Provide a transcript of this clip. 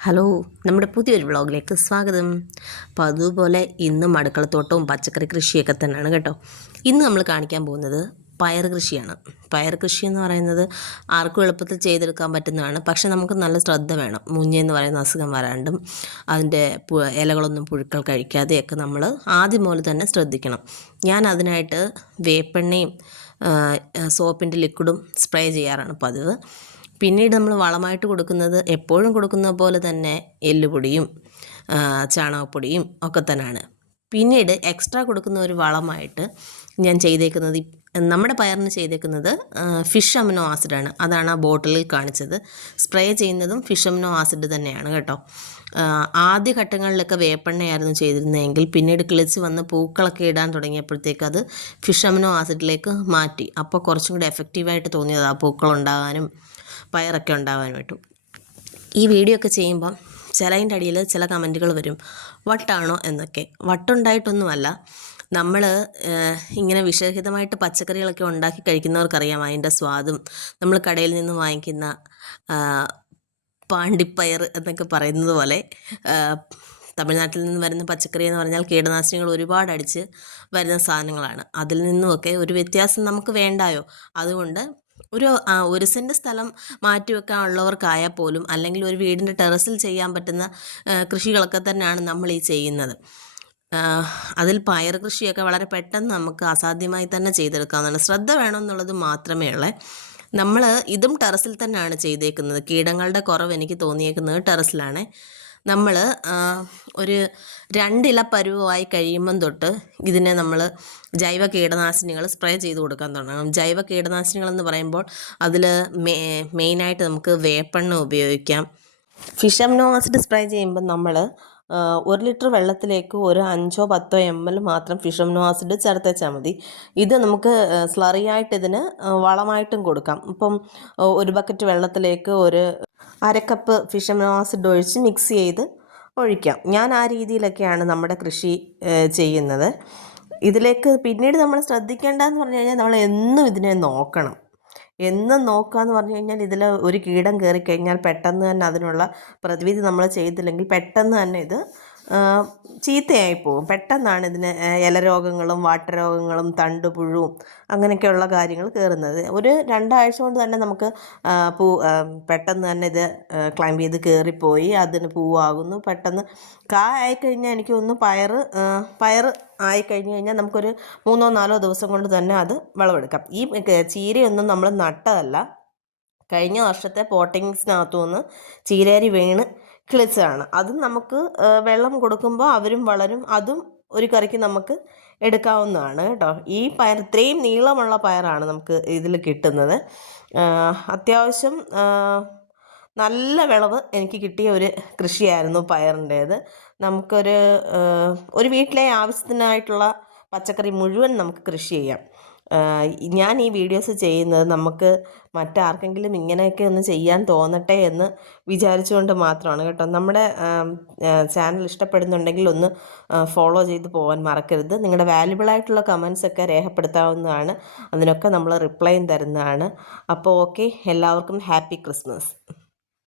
Hello നമ്മുടെ പുതിയൊരു വ്ളോഗിലേക്ക് സ്വാഗതം. അപ്പോൾ അതുപോലെ ഇന്നും അടുക്കളത്തോട്ടവും പച്ചക്കറി കൃഷിയൊക്കെ തന്നെയാണ് കേട്ടോ. ഇന്ന് നമ്മൾ കാണിക്കാൻ പോകുന്നത് പയർ കൃഷിയാണ്. പയർ കൃഷി എന്ന് പറയുന്നത് ആർക്കും എളുപ്പത്തിൽ ചെയ്തെടുക്കാൻ പറ്റുന്നതാണ്. പക്ഷേ നമുക്ക് നല്ല ശ്രദ്ധ വേണം. മുഞ്ഞ എന്ന് പറയുന്ന അസുഖം വരാണ്ടും അതിന്റെ ഇലകളൊന്നും പുഴുക്കൾ കഴിക്കാതെയൊക്കെ നമ്മൾ ആദ്യം മുതൽ തന്നെ ശ്രദ്ധിക്കണം. ഞാൻ അതിനായിട്ട് വേപ്പെണ്ണയും സോപ്പിന്റെ ലിക്വിഡും സ്പ്രേ ചെയ്യാറാണ് പതിവ്. പിന്നീട് നമ്മൾ വളമായിട്ട് കൊടുക്കുന്നത് എപ്പോഴും കൊടുക്കുന്ന പോലെ തന്നെ എല്ലുപൊടിയും ചാണകപ്പൊടിയും ഒക്കെ തന്നെയാണ് പിന്നീട് എക്സ്ട്രാ കൊടുക്കുന്ന ഒരു വളമായിട്ട് ഞാൻ ചെയ്തേക്കുന്നത് നമ്മുടെ പയറിന് ചെയ്തേക്കുന്നത് ഫിഷ് അമിനോ ആസിഡാണ് അതാണ് ആ ബോട്ടിലിൽ കാണിച്ചത്. സ്പ്രേ ചെയ്യുന്നതും ഫിഷ് അമിനോ ആസിഡ് തന്നെയാണ് കേട്ടോ. ആദ്യ ഘട്ടങ്ങളിലൊക്കെ വേപ്പെണ്ണയായിരുന്നു ചെയ്തിരുന്നതെങ്കിൽ പിന്നീട് കിളിച്ച് വന്ന് പൂക്കളൊക്കെ ഇടാൻ തുടങ്ങിയപ്പോഴത്തേക്ക് അത് ഫിഷ് അമിനോ ആസിഡിലേക്ക് മാറ്റി. അപ്പോൾ കുറച്ചും കൂടി എഫക്റ്റീവായിട്ട് തോന്നിയത് ആ പൂക്കളുണ്ടാകാനും പയറൊക്കെ ഉണ്ടാകാനുമായിട്ടും ഈ വീഡിയോ ഒക്കെ ചെയ്യുമ്പം ചിലതിന്റെ അടിയിൽ ചില കമന്റുകൾ വരും. വട്ടാണോ എന്നൊക്കെ. വട്ടുണ്ടായിട്ടൊന്നുമല്ല. നമ്മൾ ഇങ്ങനെ വിഷരഹിതമായിട്ട് പച്ചക്കറികളൊക്കെ ഉണ്ടാക്കി കഴിക്കുന്നവർക്കറിയാം അതിന്റെ സ്വാദും. നമ്മൾ കടയിൽ നിന്ന് വാങ്ങിക്കുന്ന പാണ്ടിപ്പയർ എന്നൊക്കെ പറയുന്നത് പോലെ തമിഴ്നാട്ടിൽ നിന്ന് വരുന്ന പച്ചക്കറി എന്ന് പറഞ്ഞാൽ കീടനാശിനികൾ ഒരുപാട് അടിച്ച് വരുന്ന സാധനങ്ങളാണ്. അതിൽ നിന്നുമൊക്കെ ഒരു വ്യത്യാസം നമുക്ക് വേണ്ടായോ? അതുകൊണ്ട് ഒരു ഒരു സെന്റ് സ്ഥലം മാറ്റി വെക്കാനുള്ളവർക്കായാൽ പോലും അല്ലെങ്കിൽ ഒരു വീടിന്റെ ടെറസിൽ ചെയ്യാൻ പറ്റുന്ന കൃഷികളൊക്കെ തന്നെയാണ് നമ്മൾ ഈ ചെയ്യുന്നത്. അതിൽ പയർ കൃഷിയൊക്കെ വളരെ പെട്ടെന്ന് നമുക്ക് അസാധ്യമായി തന്നെ ചെയ്തെടുക്കാവുന്നതാണ്. ശ്രദ്ധ വേണമെന്നുള്ളത് മാത്രമേ ഉള്ളേ. നമ്മൾ ഇതും ടെറസിൽ തന്നെയാണ് ചെയ്തേക്കുന്നത്. കീടങ്ങളുടെ കുറവ് എനിക്ക് തോന്നിയേക്കുന്നത് ടെറസിലാണ്. നമ്മൾ ഒരു രണ്ടില പരുവമായി കഴിയുമ്പം തൊട്ട് ഇതിനെ നമ്മൾ ജൈവ കീടനാശിനികൾ സ്പ്രേ ചെയ്ത് കൊടുക്കാൻ തുടങ്ങണം. ജൈവ കീടനാശിനികൾ എന്ന് പറയുമ്പോൾ അതിൽ മേ മെയിനായിട്ട് നമുക്ക് വേപ്പെണ്ണ ഉപയോഗിക്കാം. ഫിഷമിനോ ആസിഡ് സ്പ്രേ ചെയ്യുമ്പോൾ നമ്മൾ ഒരു ലിറ്റർ വെള്ളത്തിലേക്ക് ഒരു അഞ്ചോ പത്തോ എം എൽ മാത്രം ഫിഷമിനോ ആസിഡ് ചേർത്തേച്ചാൽ മതി. ഇത് നമുക്ക് സ്ലറിയായിട്ട് ഇതിന് വളമായിട്ടും കൊടുക്കാം. ഇപ്പം ഒരു ബക്കറ്റ് വെള്ളത്തിലേക്ക് ഒരു അരക്കപ്പ് ഫിഷ് അമിനോ ആസിഡ് ഒഴിച്ച് മിക്സ് ചെയ്ത് ഒഴിക്കാം. ഞാൻ ആ രീതിയിലൊക്കെയാണ് നമ്മുടെ കൃഷി ചെയ്യുന്നത്. ഇതിലേക്ക് പിന്നീട് നമ്മൾ ശ്രദ്ധിക്കേണ്ടതെന്ന് പറഞ്ഞു കഴിഞ്ഞാൽ നമ്മൾ എന്നും ഇതിനെ നോക്കണം. എന്നും നോക്കുക എന്ന് പറഞ്ഞു കഴിഞ്ഞാൽ ഇതിൽ ഒരു കീടം കയറി കഴിഞ്ഞാൽ പെട്ടെന്ന് തന്നെ അതിനുള്ള പ്രതിവിധി നമ്മൾ ചെയ്തില്ലെങ്കിൽ പെട്ടെന്ന് തന്നെ ഇത് ചീത്തയായി പോകും പെട്ടെന്നാണ് ഇതിന് ഇലരോഗങ്ങളും വാട്ടരോഗങ്ങളും തണ്ടുപുഴുവും അങ്ങനെയൊക്കെയുള്ള കാര്യങ്ങൾ കയറുന്നത് ഒരു രണ്ടാഴ്ച കൊണ്ട് തന്നെ നമുക്ക് പൂ പെട്ടെന്ന് തന്നെ ഇത് ക്ലൈംബ് ചെയ്ത് കയറിപ്പോയി അതിന് പൂവാകുന്നു. പെട്ടെന്ന് കാ ആയിക്കഴിഞ്ഞാൽ എനിക്ക് ഒന്ന് പയറ് പയർ ആയിക്കഴിഞ്ഞ് കഴിഞ്ഞാൽ നമുക്കൊരു മൂന്നോ നാലോ ദിവസം കൊണ്ട് തന്നെ അത് വിളവെടുക്കാം. ഈ ചീരയൊന്നും നമ്മൾ നട്ടതല്ല. കഴിഞ്ഞ വർഷത്തെ പോട്ടിങ്സിനകത്തു നിന്ന് ചീരേരി വീണ് കിളിച്ചതാണ് അതും നമുക്ക് വെള്ളം കൊടുക്കുമ്പോൾ അവരും വളരും. അതും ഒരു കറിക്ക് നമുക്ക് എടുക്കാവുന്നതാണ് കേട്ടോ. ഈ പയർ ഇത്രയും നീളമുള്ള പയറാണ് നമുക്ക് ഇതിൽ കിട്ടുന്നത്. അത്യാവശ്യം നല്ല വിളവ് എനിക്ക് കിട്ടിയ ഒരു കൃഷിയായിരുന്നു പയറിന്റേത്. നമുക്കൊരു ഒരു വീട്ടിലെ ആവശ്യത്തിനായിട്ടുള്ള പച്ചക്കറി മുഴുവൻ നമുക്ക് കൃഷി ചെയ്യാം. ഞാൻ ഈ വീഡിയോസ് ചെയ്യുന്നത് നമുക്ക് മറ്റാർക്കെങ്കിലും ഇങ്ങനെയൊക്കെ ഒന്ന് ചെയ്യാൻ തോന്നട്ടെ എന്ന് വിചാരിച്ചുകൊണ്ട് മാത്രമാണ് കേട്ടോ. നമ്മുടെ ചാനൽ ഇഷ്ടപ്പെടുന്നുണ്ടെങ്കിൽ ഒന്ന് ഫോളോ ചെയ്ത് പോകാൻ മറക്കരുത്. നിങ്ങളുടെ വാല്യുബിൾ ആയിട്ടുള്ള കമൻസ് ഒക്കെ രേഖപ്പെടുത്താവുന്നതാണ്. അതിനൊക്കെ നമ്മൾ റിപ്ലൈയും തരുന്നതാണ്. അപ്പോൾ ഓക്കെ എല്ലാവർക്കും ഹാപ്പി ക്രിസ്മസ്.